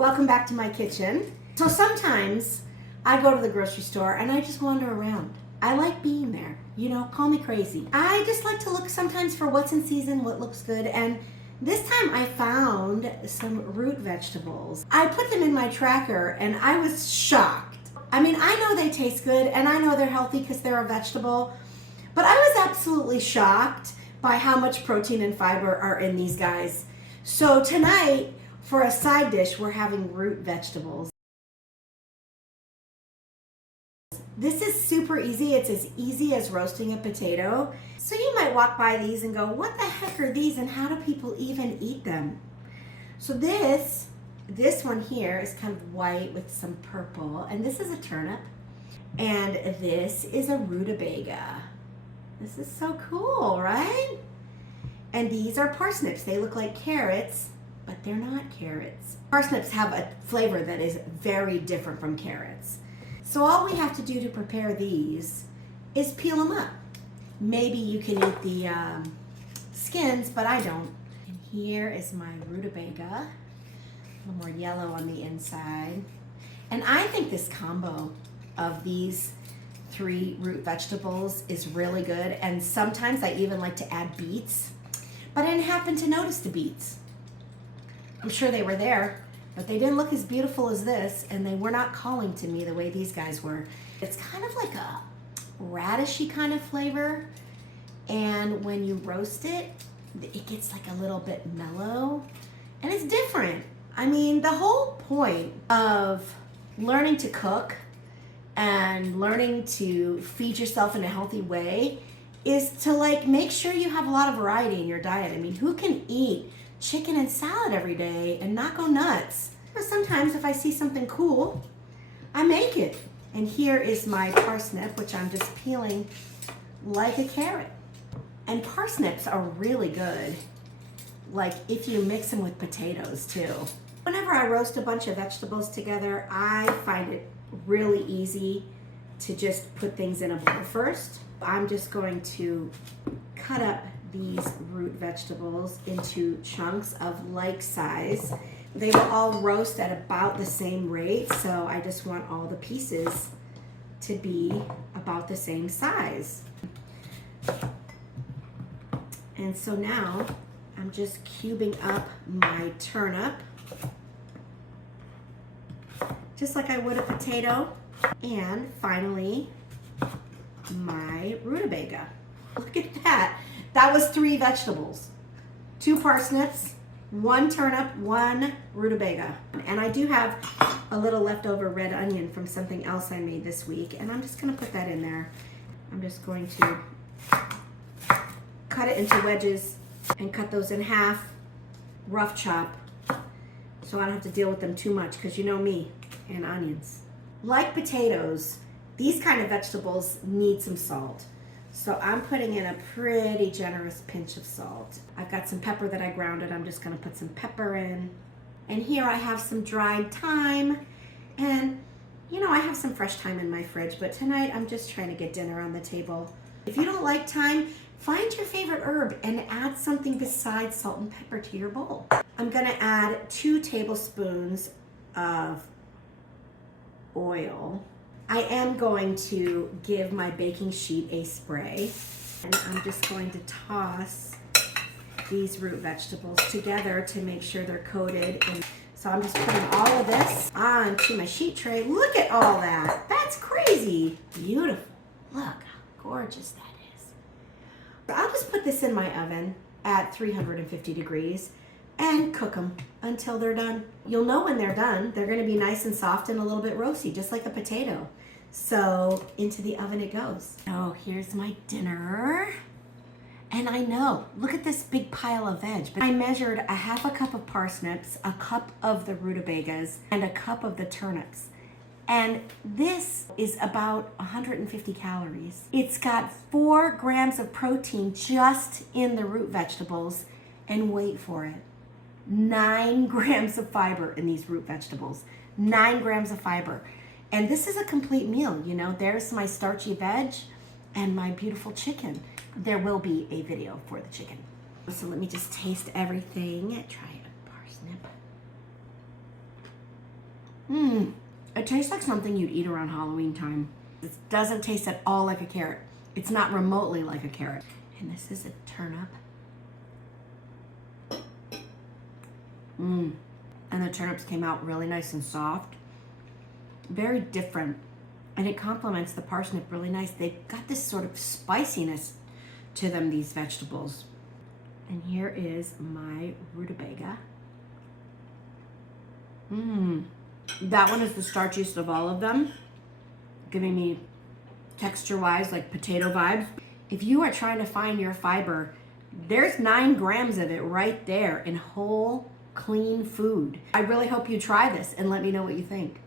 Welcome back to my kitchen. So sometimes I go to the grocery store and I just wander around. I like being there, you know, call me crazy. I just like to look sometimes for what's in season, what looks good, and this time I found some root vegetables. I put them in my tracker and I was shocked. I mean, I know they taste good and I know they're healthy because they're a vegetable, but I was absolutely shocked by how much protein and fiber are in these guys. So tonight, for a side dish, we're having root vegetables. This is super easy. It's as easy as roasting a potato. So you might walk by these and go, what the heck are these and how do people even eat them? So this one here is kind of white with some purple, and this is a turnip, and this is a rutabaga. This is so cool, right? And these are parsnips. They look like carrots, but they're not carrots. Parsnips have a flavor that is very different from carrots. So all we have to do to prepare these is peel them up. Maybe you can eat the skins, but I don't. And here is my rutabaga. A little more yellow on the inside. And I think this combo of these three root vegetables is really good. And sometimes I even like to add beets, but I didn't happen to notice the beets. I'm sure they were there, but they didn't look as beautiful as this, and they were not calling to me the way these guys were. It's kind of like a radishy kind of flavor, and when you roast it, it gets like a little bit mellow, and it's different. I mean, the whole point of learning to cook and learning to feed yourself in a healthy way is to like make sure you have a lot of variety in your diet. I mean, who can eat chicken and salad every day and not go nuts? But sometimes if I see something cool, I make it. And here is my parsnip, which I'm just peeling like a carrot. And parsnips are really good, like if you mix them with potatoes too. Whenever I roast a bunch of vegetables together, I find it really easy to just put things in a bowl first. I'm just going to cut up these root vegetables into chunks of like size. They will all roast at about the same rate, so I just want all the pieces to be about the same size. And so now I'm just cubing up my turnip, just like I would a potato. And finally, my rutabaga. Look at that. That was 3 vegetables. 2 parsnips, 1 turnip, 1 rutabaga. And I do have a little leftover red onion from something else I made this week, and I'm just gonna put that in there. I'm just going to cut it into wedges and cut those in half, rough chop, so I don't have to deal with them too much, because you know me and onions. Like potatoes, these kind of vegetables need some salt. So I'm putting in a pretty generous pinch of salt. I've got some pepper that I grounded. I'm just gonna put some pepper in. And here I have some dried thyme. And you know, I have some fresh thyme in my fridge, but tonight I'm just trying to get dinner on the table. If you don't like thyme, find your favorite herb and add something besides salt and pepper to your bowl. I'm gonna add 2 tablespoons of oil. I am going to give my baking sheet a spray, and I'm just going to toss these root vegetables together to make sure they're coated. And so I'm just putting all of this onto my sheet tray. Look at all that. That's crazy. Beautiful. Look how gorgeous that is. So I'll just put this in my oven at 350 degrees and cook them until they're done. You'll know when they're done. They're gonna be nice and soft and a little bit roasty, just like a potato. So into the oven it goes. Oh, here's my dinner. And I know, look at this big pile of veg. I measured a half a cup of parsnips, a cup of the rutabagas, and a cup of the turnips. And this is about 150 calories. It's got 4 grams of protein just in the root vegetables, and wait for it, 9 grams of fiber in these root vegetables. 9 grams of fiber. And this is a complete meal, you know. There's my starchy veg and my beautiful chicken. There will be a video for the chicken. So let me just taste everything. Try a parsnip. It tastes like something you'd eat around Halloween time. It doesn't taste at all like a carrot. It's not remotely like a carrot. And this is a turnip. And the turnips came out really nice and soft. Very different. And it complements the parsnip really nice. They've got this sort of spiciness to them, these vegetables. And here is my rutabaga. That one is the starchiest of all of them, giving me texture-wise like potato vibes. If you are trying to find your fiber, there's 9 grams of it right there in whole, clean food. I really hope you try this and let me know what you think.